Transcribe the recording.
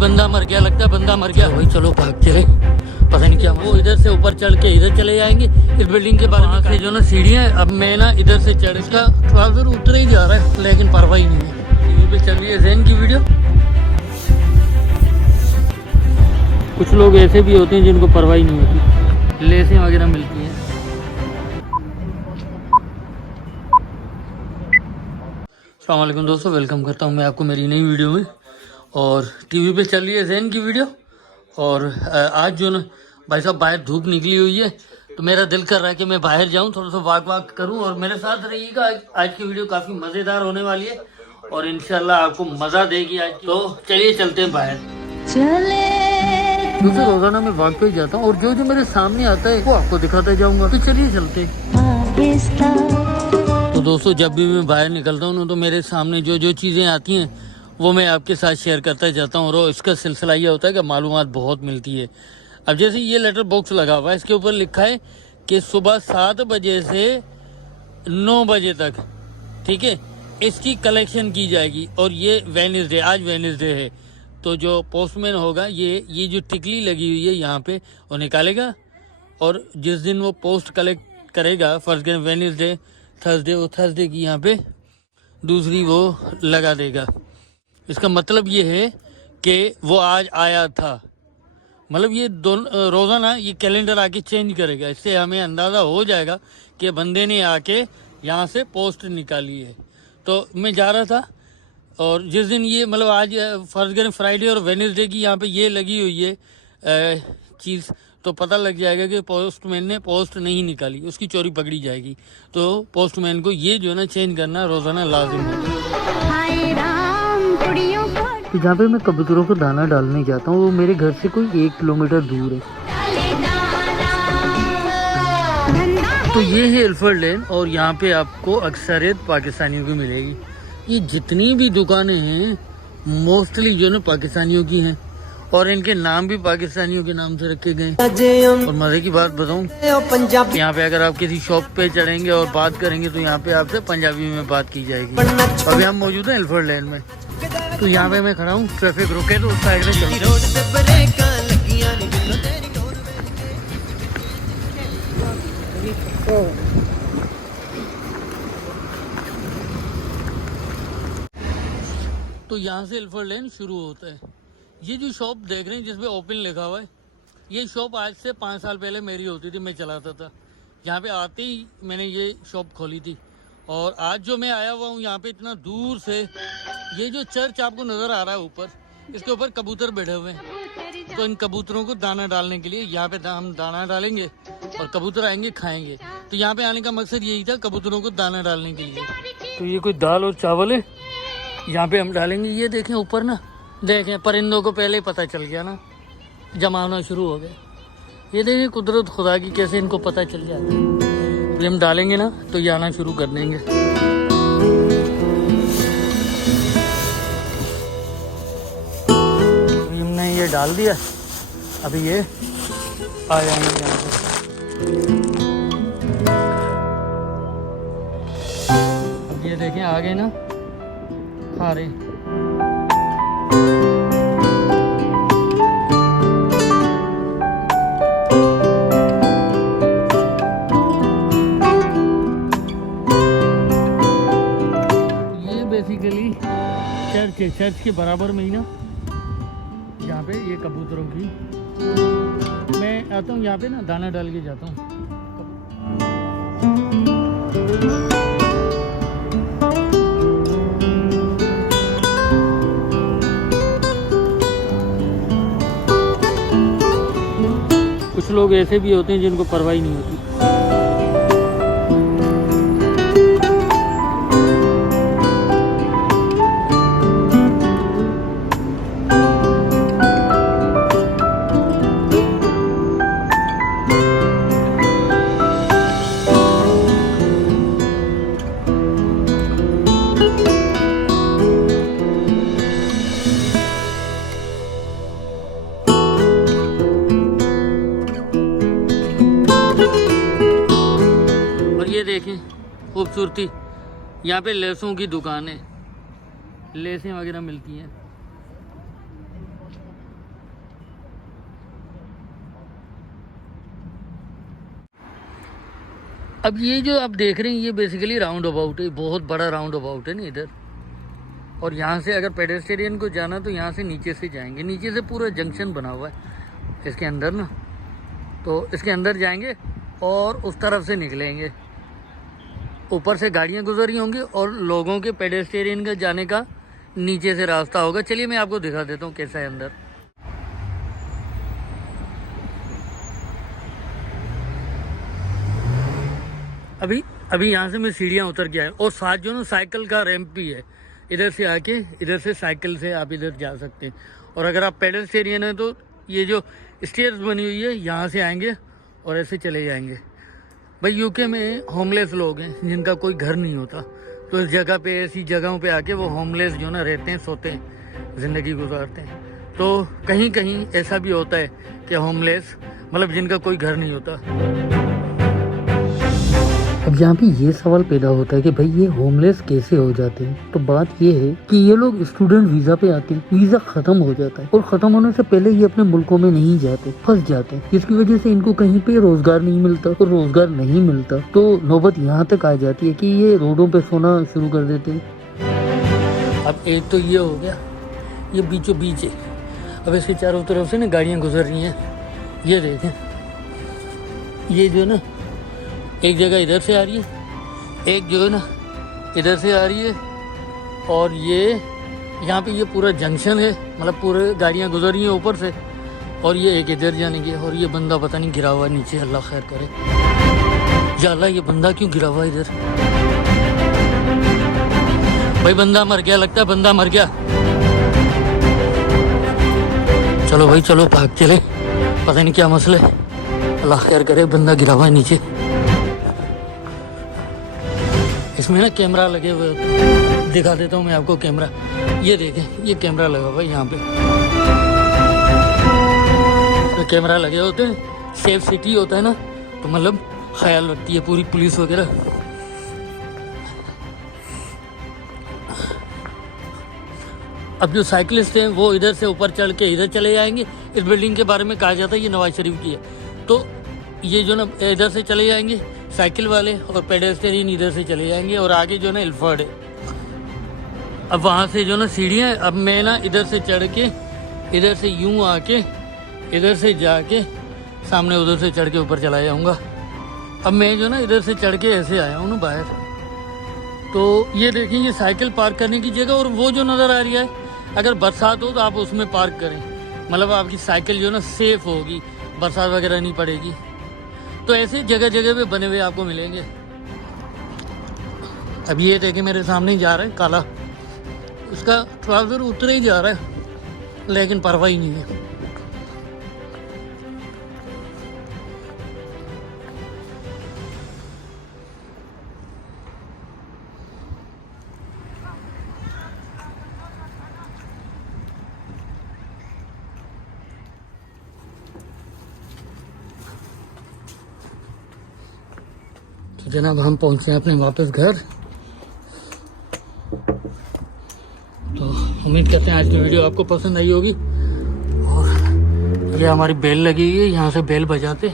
बंदा मर गया, लगता है बंदा मर गया। भाई चलो भाग चले, पता नहीं क्या। वो इधर से ऊपर चढ़ के इधर चले जाएंगे इस बिल्डिंग के बाद से जो ना सीढ़ियाँ। अब मैं ना इधर से चढ़, इसका ट्राउजर उतर ही जा रहा है लेकिन परवाह ही नहीं है। टीवी पे चल रही है ज़ैन की वीडियो। कुछ लोग ऐसे भी होते हैं जिनको परवाह ही नहीं होती, लेसें वगैरह मिलती हैं। अस्सलाम वालेकुम दोस्तों, वेलकम करता हूँ मैं आपको मेरी नई वीडियो में। और टीवी पे चल रही है ज़ैन की वीडियो। और आज जो ना भाई साहब बाहर धूप निकली हुई है, तो मेरा दिल कर रहा है कि मैं बाहर जाऊं, थोड़ा सा वाक करूं। और मेरे साथ रहिएगा, आज की वीडियो काफ़ी मज़ेदार होने वाली है और इंशाल्लाह आपको मज़ा देगी आज। तो चलिए चलते हैं बाहर। क्योंकि रोज़ाना मैं वाक पे ही जाता हूँ और जो जो मेरे सामने आता है वो आपको दिखाता जाऊँगा। तो चलिए चलते। तो दोस्तों, जब भी मैं बाहर निकलता हूँ ना, तो मेरे सामने जो जो चीज़ें आती हैं वो मैं आपके साथ शेयर करता जाता हूँ। और इसका सिलसिला ये होता है कि मालूमात बहुत मिलती है। अब जैसे ये लेटर बॉक्स लगा हुआ है, इसके ऊपर लिखा है कि सुबह 7 बजे से 9 बजे तक, ठीक है, इसकी कलेक्शन की जाएगी। और ये वेडनेसडे, आज वेडनेसडे है, तो जो पोस्टमैन होगा ये जो टिकली लगी हुई है यहाँ पे वो निकालेगा। और जिस दिन वो पोस्ट कलेक्ट करेगा, फर्स्ट दिन वेडनेसडे, थर्सडे, वो थर्सडे की यहाँ पे दूसरी वो लगा देगा। इसका मतलब ये है कि वो आज आया था। मतलब ये दोनों रोज़ाना ये कैलेंडर आके चेंज करेगा। इससे हमें अंदाज़ा हो जाएगा कि बंदे ने आके यहाँ से पोस्ट निकाली है। तो मैं जा रहा था और जिस दिन ये मतलब आज फर्स्ट फ्राइडे और वेडनेसडे की यहाँ पे ये लगी हुई है चीज़, तो पता लग जाएगा कि पोस्टमैन ने पोस्ट नहीं निकाली, उसकी चोरी पकड़ी जाएगी। तो पोस्टमैन को ये जो है ना चेंज करना रोज़ाना लाजिम होता है। तो जहाँ पे मैं कबूतरों को दाना डालने जाता हूँ वो मेरे घर से कोई 1 किलोमीटर दूर है। तो ये है इल्फर्ड लेन और यहाँ पे आपको अक्सरियत पाकिस्तानियों की मिलेगी। ये जितनी भी दुकानें हैं मोस्टली जो है ना पाकिस्तानियों की हैं और इनके नाम भी पाकिस्तानियों के नाम से रखे गए। और मज़े की बात बताऊँ, यहाँ पे अगर आप किसी शॉप पे चढ़ेंगे और बात करेंगे तो यहाँ पे आपसे पंजाबी में बात की जाएगी। अभी हम मौजूद हैं इल्फर्ड लेन में। तो यहाँ पे मैं खड़ा हूँ, ट्रैफिक रुके तो उस साइड में तो यहाँ से इल्फर्ड लेन शुरू होता है। ये जो शॉप देख रहे हैं जिसमें ओपन लिखा हुआ है, ये शॉप आज से 5 साल पहले मेरी होती थी, मैं चलाता था। यहाँ पे आते ही मैंने ये शॉप खोली थी। और आज जो मैं आया हुआ हूँ यहाँ पे इतना दूर से, ये जो चर्च आपको नज़र आ रहा है ऊपर, इसके ऊपर कबूतर बैठे हुए हैं। तो इन कबूतरों को दाना डालने के लिए यहाँ पे हम दाना डालेंगे और कबूतर आएंगे खाएंगे। तो यहाँ पे आने का मकसद यही था, कबूतरों को दाना डालने के लिए। तो ये कोई दाल और चावल है, यहाँ पे हम डालेंगे। ये देखें ऊपर ना, देखें परिंदों को पहले ही पता चल गया ना, जमा होना शुरू हो गए। ये देखें कुदरत खुदा की, कैसे इनको पता चल जाता है। जब हम डालेंगे ना तो ये आना शुरू कर देंगे। हमने ये डाल दिया, अभी ये आ जाएंगे यहाँ पे। अब ये देखें आ गए ना, खा रहे। ये बेसिकली चर्च है, चर्च के बराबर में ही ना यहाँ पे ये कबूतरों की, मैं आता हूँ यहाँ पे ना दाना डाल के जाता हूँ। कुछ लोग ऐसे भी होते हैं जिनको परवाह ही नहीं होती। देखें खूबसूरती, यहाँ पे लेसों की दुकान है, लेसें वगैरह मिलती हैं। अब ये जो आप देख रहे हैं ये बेसिकली राउंड अबाउट है, बहुत बड़ा राउंड अबाउट है ना इधर। और यहाँ से अगर पेडेस्टेरियन को जाना तो यहाँ से नीचे से जाएंगे, नीचे से पूरा जंक्शन बना हुआ है इसके अंदर ना, तो इसके अंदर जाएंगे और उस तरफ से निकलेंगे। ऊपर से गाड़ियाँ गुजर रही होंगी और लोगों के पेडेस्टेरियन का जाने का नीचे से रास्ता होगा। चलिए मैं आपको दिखा देता हूँ कैसा है अंदर। अभी यहाँ से मैं सीढ़ियाँ उतर के आया और साथ जो ना साइकिल का रैंप भी है, इधर से आके इधर से साइकिल से आप इधर जा सकते हैं। और अगर आप पेडेस्टेरियन हैं तो ये जो स्टेयर्स बनी हुई है यहाँ से आएंगे और ऐसे चले जाएंगे। भाई यूके में होमलेस लोग हैं जिनका कोई घर नहीं होता, तो इस जगह पे ऐसी जगहों पे आके वो होमलेस जो ना रहते हैं, सोते हैं, ज़िंदगी गुजारते हैं। तो कहीं कहीं ऐसा भी होता है कि होमलेस मतलब जिनका कोई घर नहीं होता। अब यहाँ पे ये सवाल पैदा होता है कि भाई ये होमलेस कैसे हो जाते हैं। तो बात ये है कि ये लोग स्टूडेंट वीजा पे आते हैं, वीजा खत्म हो जाता है और खत्म होने से पहले ये अपने मुल्कों में नहीं जाते, फंस जाते हैं, जिसकी वजह से इनको कहीं पे रोजगार नहीं मिलता। और रोजगार नहीं मिलता तो नौबत यहाँ तक आ जाती है कि ये रोडों पे सोना शुरू कर देते हैं। अब एक तो ये हो गया, ये बीचों बीच है। अब इसके चारों तरफ से ना गाड़ियाँ गुजर रही हैं, ये देखें, ये जो ना एक जगह इधर से आ रही है, एक जो है ना इधर से आ रही है, और ये यहाँ पे ये पूरा जंक्शन है, मतलब पूरे गाड़ियाँ गुजर रही हैं ऊपर से, और ये एक इधर जाने की। और ये बंदा पता नहीं गिरा हुआ है नीचे, अल्लाह खैर करे। या अल्लाह ये बंदा क्यों गिरा हुआ है इधर? भाई बंदा मर गया, लगता है बंदा मर गया। चलो भाई चलो भाग चले, पता नहीं क्या मसला है, अल्लाह खैर करे। बंदा गिरा हुआ है नीचे। इसमें ना कैमरा लगे हुए, दिखा देता हूँ मैं आपको कैमरा। ये देखें, ये कैमरा लगा हुआ है यहाँ पे, तो कैमरा लगे होते हैं। सेफ सिटी होता है ना, तो मतलब ख्याल रखती है पूरी पुलिस वगैरह। अब जो साइकिलिस्ट हैं वो इधर से ऊपर चढ़ के इधर चले जाएंगे। इस बिल्डिंग के बारे में कहा जाता है ये नवाज शरीफ की है, तो ये जो ना इधर से चले जाएंगे साइकिल वाले, और पेडेस्टेरियन इधर से चले जाएंगे, और आगे जो ना इल्फर्ड है। अब वहाँ से जो ना सीढ़ियाँ, अब मैं ना इधर से चढ़ के इधर से यूं आके इधर से जाके सामने उधर से चढ़ के ऊपर चला जाऊँगा। अब मैं जो ना इधर से चढ़ के ऐसे आया हूँ ना बाहर, तो ये देखिए ये साइकिल पार्क करने की जगह। और वो जो नज़र आ रही है, अगर बरसात हो तो आप उसमें पार्क करें, मतलब आपकी साइकिल जो ना सेफ होगी, बरसात वगैरह नहीं पड़ेगी। तो ऐसे जगह जगह पे बने हुए आपको मिलेंगे। अब ये देखें मेरे सामने ही जा रहा है काला, उसका ट्राउजर उतर ही जा रहा है, लेकिन परवाह ही नहीं है। तो जनाब हम पहुंचे अपने वापस घर। तो उम्मीद करते हैं आज की वीडियो आपको पसंद आई होगी। और ये हमारी बेल लगी हुई है, यहाँ से बेल बजाते